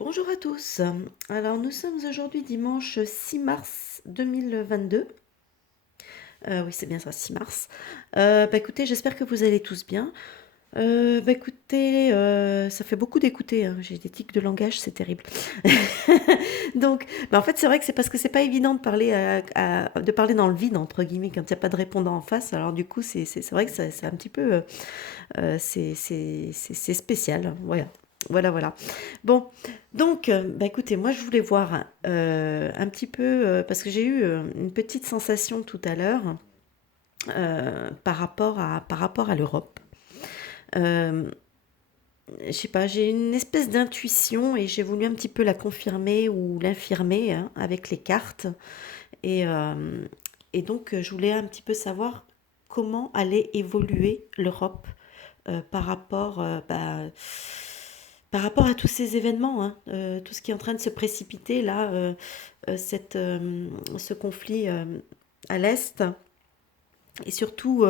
Bonjour à tous. Alors nous sommes aujourd'hui dimanche 6 mars 2022. Oui, c'est bien ça, 6 mars. Écoutez, j'espère que vous allez tous bien. Écoutez, ça fait beaucoup d'écouter, hein. J'ai des tics de langage, c'est terrible. Donc, en fait, c'est vrai que c'est parce que c'est pas évident de parler de parler dans le vide entre guillemets quand il n'y a pas de répondant en face. Alors du coup, c'est vrai que c'est un petit peu c'est spécial. Voilà. Voilà, voilà. Bon, donc, écoutez, moi je voulais voir un petit peu, parce que j'ai eu une petite sensation tout à l'heure par rapport à l'Europe. Euh, je sais pas, j'ai une espèce d'intuition et j'ai voulu un petit peu la confirmer ou l'infirmer hein, avec les cartes. Et, euh, et donc, je voulais un petit peu savoir comment allait évoluer l'Europe par rapport à tous ces événements, hein, tout ce qui est en train de se précipiter là, ce conflit à l'Est. Et surtout,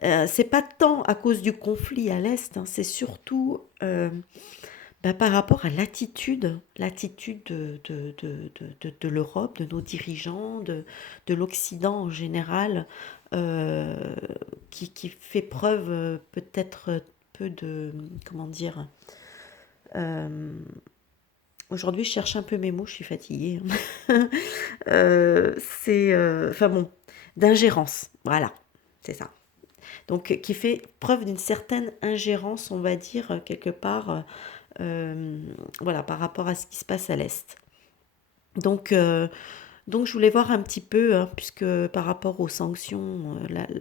c'est pas tant à cause du conflit à l'Est, hein, c'est surtout par rapport à l'attitude de l'Europe, de nos dirigeants, de l'Occident en général, euh, qui fait preuve peut-être peu de, comment dire, euh, aujourd'hui je cherche un peu mes mots, je suis fatiguée, hein. Enfin bon, d'ingérence, voilà, c'est ça. Donc qui fait preuve d'une certaine ingérence, on va dire, quelque part, voilà, par rapport à ce qui se passe à l'Est. Donc, euh, donc je voulais voir un petit peu, hein, puisque par rapport aux sanctions,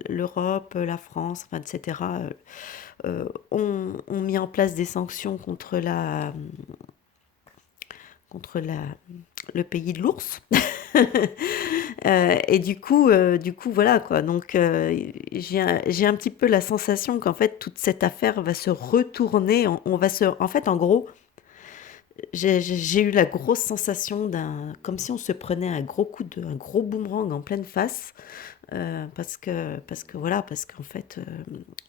l'Europe, la France, enfin, etc., ont mis en place des sanctions contre le pays de l'ours. Et du coup, voilà quoi. Donc, j'ai un petit peu la sensation qu'en fait, toute cette affaire va se retourner. On va se, en fait, en gros, j'ai eu la grosse sensation comme si on se prenait un gros boomerang en pleine face, parce qu'en fait,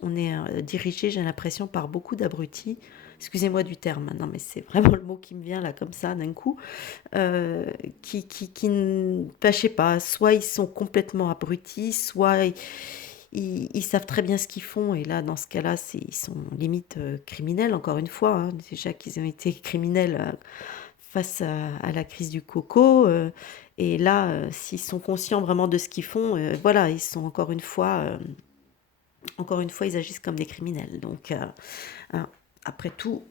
on est dirigé, j'ai l'impression, par beaucoup d'abrutis. Excusez-moi du terme, hein, non, mais c'est vraiment le mot qui me vient là comme ça d'un coup, euh, je sais pas, soit ils sont complètement abrutis, soit ils savent très bien ce qu'ils font, et là, dans ce cas-là, ils sont limite criminels, encore une fois, hein. Déjà qu'ils ont été criminels face à la crise du coco, et là, s'ils sont conscients vraiment de ce qu'ils font, voilà, ils sont encore une fois, ils agissent comme des criminels. Donc, hein, après tout,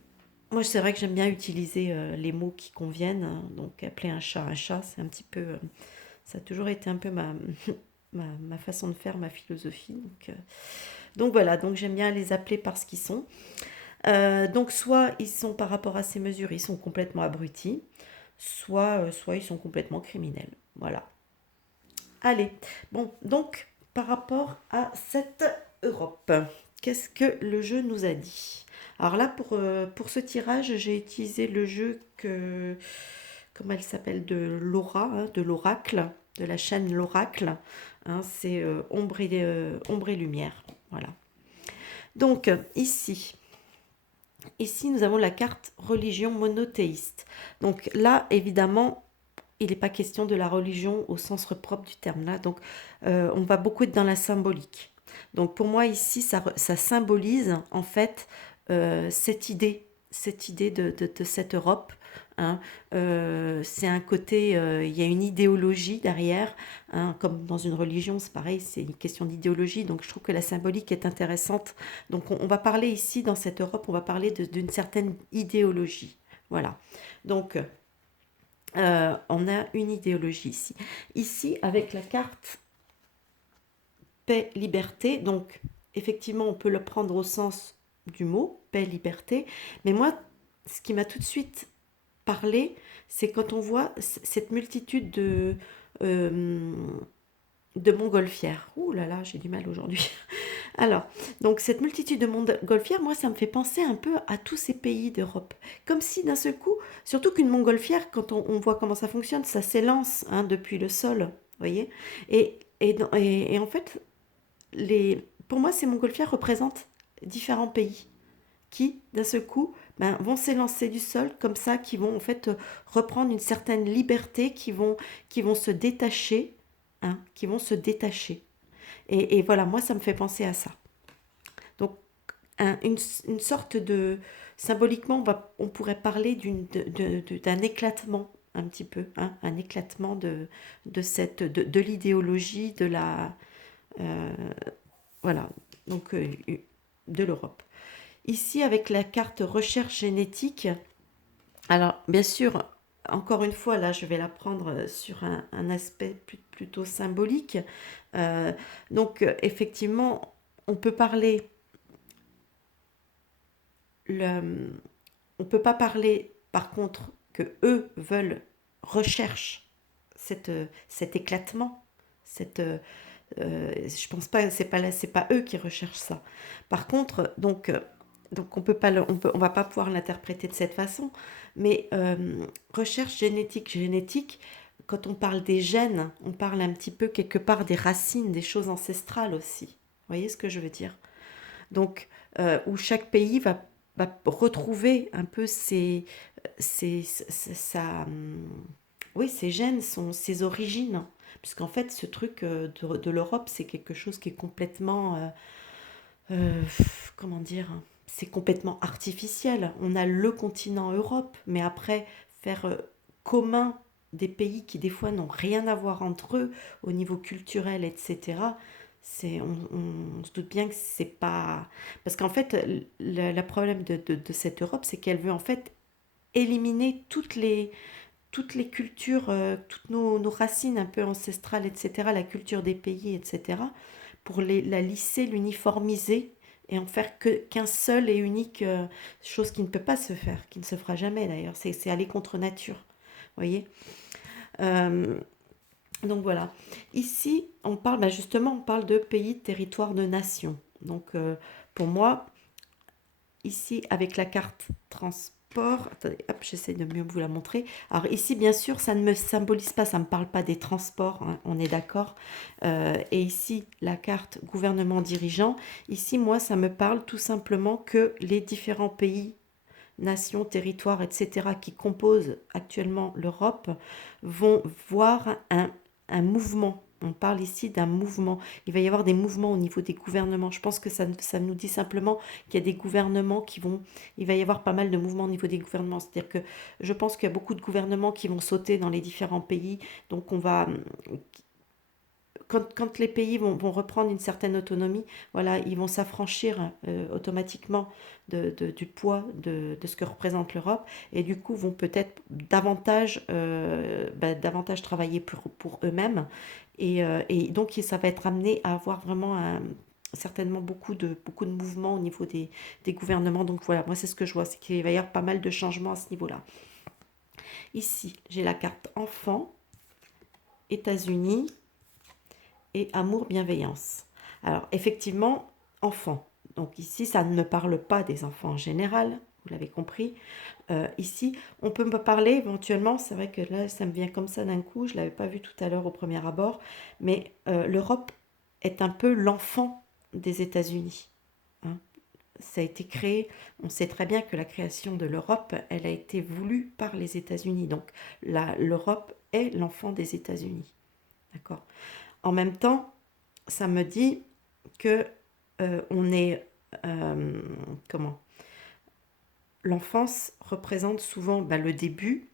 moi, c'est vrai que j'aime bien utiliser les mots qui conviennent, hein. Donc, appeler un chat, c'est un petit peu. Ça a toujours été un peu ma façon de faire, ma philosophie. Donc voilà, donc j'aime bien les appeler par ce qu'ils sont. Donc, soit ils sont par rapport à ces mesures, ils sont complètement abrutis, soit ils sont complètement criminels. Voilà. Allez, bon, donc par rapport à cette Europe, qu'est-ce que le jeu nous a dit? Alors là, pour ce tirage, j'ai utilisé le jeu comment elle s'appelle, de Laura, hein, de l'Oracle, de la chaîne L'Oracle. Hein, c'est Ombre et Lumière. Voilà. Donc, ici, nous avons la carte religion monothéiste. Donc là, évidemment, il n'est pas question de la religion au sens propre du terme là. Donc, on va beaucoup être dans la symbolique. Donc, pour moi, ici, ça symbolise en fait cette idée de cette Europe. Hein. C'est un côté, il y a une idéologie derrière, hein, comme dans une religion, c'est pareil, c'est une question d'idéologie. Donc, je trouve que la symbolique est intéressante. Donc, on va parler ici, dans cette Europe, on va parler d'une certaine idéologie. Voilà. Donc, on a une idéologie ici. Ici, avec la carte paix, liberté, donc effectivement, on peut le prendre au sens du mot, paix, liberté, mais moi, ce qui m'a tout de suite parlé, c'est quand on voit cette multitude euh, de montgolfières. Ouh là là, j'ai du mal aujourd'hui. Alors, donc cette multitude de montgolfières, moi, ça me fait penser un peu à tous ces pays d'Europe. Comme si d'un seul coup, surtout qu'une montgolfière, quand on voit comment ça fonctionne, ça s'élance hein, depuis le sol, vous voyez. Et en fait, pour moi, ces montgolfières représentent différents pays qui, d'un seul coup, ben, vont s'élancer du sol comme ça, qui vont en fait reprendre une certaine liberté, qui vont se détacher, hein, qui vont se détacher. Et voilà, moi, ça me fait penser à ça. Donc, une sorte de... Symboliquement, on pourrait parler d'un éclatement, un petit peu, hein, un éclatement de l'idéologie, euh, voilà, donc de l'Europe. Ici, avec la carte recherche génétique, alors bien sûr, encore une fois, là, je vais la prendre sur un aspect plutôt symbolique. Euh, donc, effectivement, on peut parler le, on peut pas parler, par contre, que eux veulent recherchent cet éclatement, cette, je pense pas, c'est pas eux qui recherchent ça. Par contre, donc on peut pas, on va pas pouvoir l'interpréter de cette façon, mais recherche génétique. Quand on parle des gènes, on parle un petit peu quelque part des racines, des choses ancestrales aussi. Vous voyez ce que je veux dire? Donc, où chaque pays va retrouver un peu sa, oui, ses gènes, ses origines. Puisqu'en fait, ce truc de l'Europe, c'est quelque chose qui est complètement, euh, comment dire, c'est complètement artificiel. On a le continent Europe, mais après, faire commun des pays qui des fois n'ont rien à voir entre eux au niveau culturel, etc. On se doute bien que c'est pas... Parce qu'en fait, le problème de cette Europe, c'est qu'elle veut en fait éliminer toutes les cultures, toutes nos racines un peu ancestrales, etc., la culture des pays, etc., pour la lisser, l'uniformiser et en faire qu'un seul et unique, chose qui ne peut pas se faire, qui ne se fera jamais d'ailleurs. C'est aller contre nature, vous voyez. Euh, donc voilà. Ici, on parle, bah justement, on parle de pays, de territoire, de nation. Donc pour moi, ici, avec la carte transport, attendez, hop, j'essaie de mieux vous la montrer. Alors ici, bien sûr, ça ne me symbolise pas, ça ne me parle pas des transports, hein, on est d'accord. Et ici, la carte gouvernement dirigeant, ici, moi, ça me parle tout simplement que les différents pays, nations, territoires, etc., qui composent actuellement l'Europe, vont voir un mouvement. On parle ici d'un mouvement. Il va y avoir des mouvements au niveau des gouvernements. Je pense que ça nous dit simplement qu'il y a des gouvernements qui vont... Il va y avoir pas mal de mouvements au niveau des gouvernements. C'est-à-dire que je pense qu'il y a beaucoup de gouvernements qui vont sauter dans les différents pays. Donc on va... Quand les pays vont reprendre une certaine autonomie, voilà, ils vont s'affranchir automatiquement du poids de ce que représente l'Europe et du coup vont peut-être davantage travailler pour eux-mêmes et donc ça va être amené à avoir vraiment certainement beaucoup de mouvements au niveau des gouvernements. Donc voilà, moi c'est ce que je vois, c'est qu'il va y avoir pas mal de changements à ce niveau-là. Ici, j'ai la carte enfant, États-Unis, et amour, bienveillance. Alors, effectivement, enfant. Donc ici, ça ne me parle pas des enfants en général, vous l'avez compris. Ici, on peut me parler éventuellement, c'est vrai que là, ça me vient comme ça d'un coup, je ne l'avais pas vu tout à l'heure au premier abord, mais l'Europe est un peu l'enfant des États-Unis, hein. Ça a été créé, on sait très bien que la création de l'Europe, elle a été voulue par les États-Unis. Donc l'Europe est l'enfant des États-Unis. D'accord. En même temps, ça me dit que on est comment l'enfance représente souvent le début,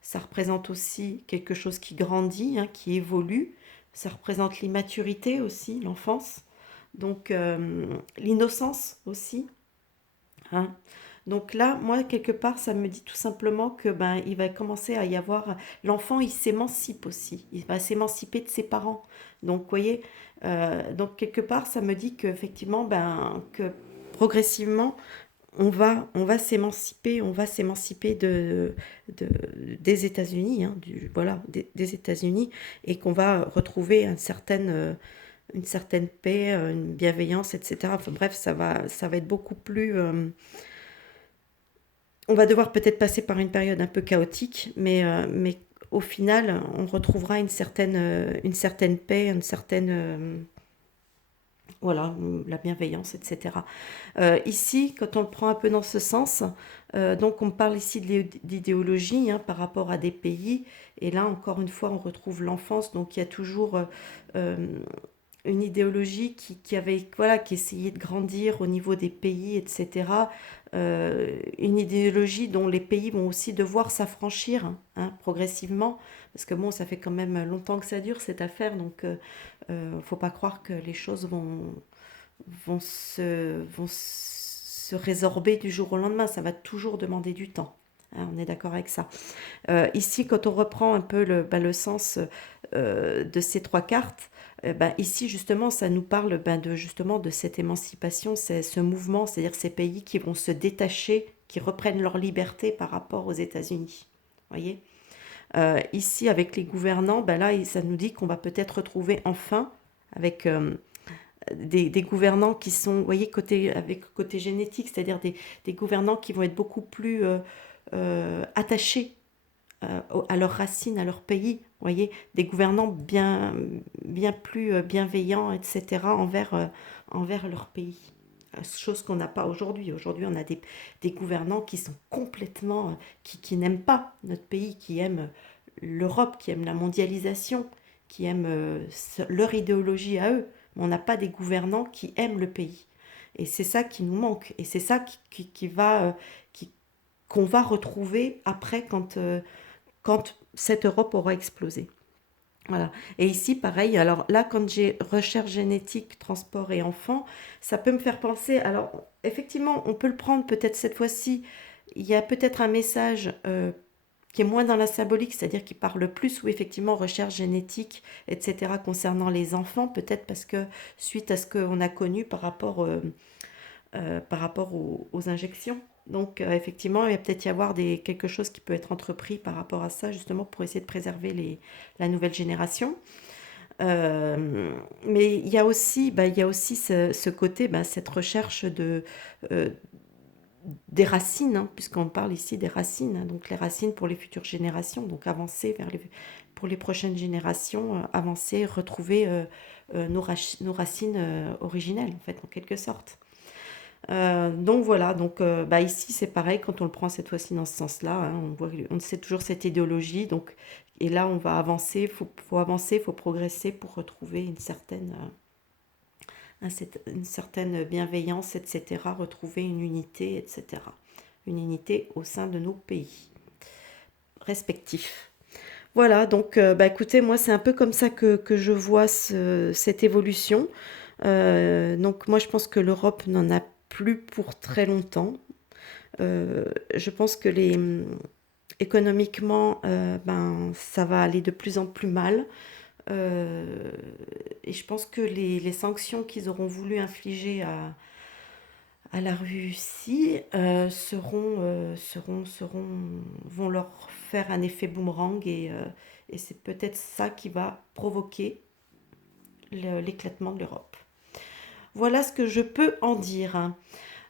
ça représente aussi quelque chose qui grandit, hein, qui évolue, ça représente l'immaturité aussi, l'enfance, donc l'innocence aussi, hein. Donc là, moi, quelque part, ça me dit tout simplement que il va commencer à y avoir... L'enfant, il s'émancipe aussi. Il va s'émanciper de ses parents. Donc, vous voyez, donc quelque part, ça me dit qu'effectivement, que progressivement, on va s'émanciper de, des États-Unis, hein, voilà, des États-Unis, et qu'on va retrouver une certaine paix, une bienveillance, etc. Enfin, bref, ça va être beaucoup plus... on va devoir peut-être passer par une période un peu chaotique, mais au final, on retrouvera une certaine paix, une certaine, Voilà, la bienveillance, etc. Ici, quand on le prend un peu dans ce sens, donc on parle ici d'idéologie, hein, par rapport à des pays, et là encore une fois on retrouve l'enfance, donc il y a toujours euh, une idéologie avait, voilà, qui essayait de grandir au niveau des pays, etc. Une idéologie dont les pays vont aussi devoir s'affranchir, hein, progressivement, parce que bon, ça fait quand même longtemps que ça dure cette affaire, donc faut pas croire que les choses vont se résorber du jour au lendemain. Ça va toujours demander du temps. Hein, on est d'accord avec ça. Ici, quand on reprend un peu le sens de ces trois cartes, ici justement, ça nous parle justement de cette émancipation, c'est ce mouvement, c'est-à-dire ces pays qui vont se détacher, qui reprennent leur liberté par rapport aux États-Unis. Voyez. Ici, avec les gouvernants, là, ça nous dit qu'on va peut-être retrouver enfin, avec des gouvernants qui sont, vous voyez, avec côté génétique, c'est-à-dire des gouvernants qui vont être beaucoup plus attachés à leurs racines, à leur pays, vous voyez, des gouvernants bien plus bienveillants, etc., envers leur pays. Chose qu'on n'a pas aujourd'hui. Aujourd'hui, on a des gouvernants qui sont complètement, qui n'aiment pas notre pays, qui aiment l'Europe, qui aiment la mondialisation, qui aiment leur idéologie à eux. Mais on n'a pas des gouvernants qui aiment le pays. Et c'est ça qui nous manque. Et c'est ça qu'on va retrouver après quand cette Europe aura explosé. Voilà. Et ici, pareil, alors là, quand j'ai recherche génétique, transport et enfants, ça peut me faire penser, alors effectivement, on peut le prendre peut-être cette fois-ci, il y a peut-être un message qui est moins dans la symbolique, c'est-à-dire qui parle plus, ou effectivement, recherche génétique, etc., concernant les enfants, peut-être parce que suite à ce qu'on a connu par rapport aux injections. Donc, effectivement, il va peut-être y avoir quelque chose qui peut être entrepris par rapport à ça, justement, pour essayer de préserver la nouvelle génération. Mais il y a aussi ce côté, cette recherche euh, des racines, hein, puisqu'on parle ici des racines, hein, donc les racines pour les futures générations, donc avancer pour les prochaines générations, avancer, retrouver nos racines originelles, en fait, en quelque sorte. Donc voilà, donc ici c'est pareil quand on le prend cette fois-ci dans ce sens-là, hein, on sait toujours cette idéologie, donc et là on va avancer, faut avancer, faut progresser pour retrouver une certaine bienveillance, etc., retrouver une unité, etc., une unité au sein de nos pays respectifs. Voilà, donc écoutez, moi c'est un peu comme ça que je vois cette évolution. Donc moi je pense que l'Europe n'en a plus pour très longtemps. Je pense que économiquement, ça va aller de plus en plus mal. Euh, et je pense que les sanctions qu'ils auront voulu infliger à la Russie vont leur faire un effet boomerang et c'est peut-être ça qui va provoquer l'éclatement de l'Europe. Voilà ce que je peux en dire.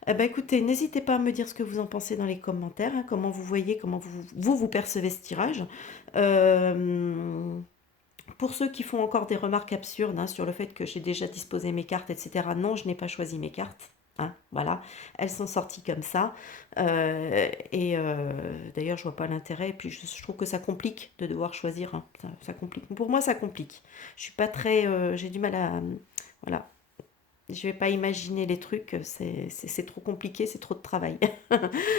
Écoutez, n'hésitez pas à me dire ce que vous en pensez dans les commentaires, hein, comment vous voyez, comment vous percevez ce tirage. Euh, pour ceux qui font encore des remarques absurdes, hein, sur le fait que j'ai déjà disposé mes cartes, etc., non, je n'ai pas choisi mes cartes. Hein, voilà, elles sont sorties comme ça. D'ailleurs, je vois pas l'intérêt. Et puis, je trouve que ça complique de devoir choisir. Hein, ça complique. Pour moi, ça complique. Je suis pas très. J'ai du mal à. Voilà, je vais pas imaginer les trucs, c'est trop compliqué, c'est trop de travail.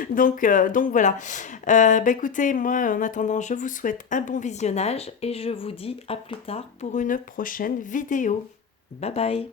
Donc voilà. Écoutez, moi en attendant, je vous souhaite un bon visionnage et je vous dis à plus tard pour une prochaine vidéo. Bye bye.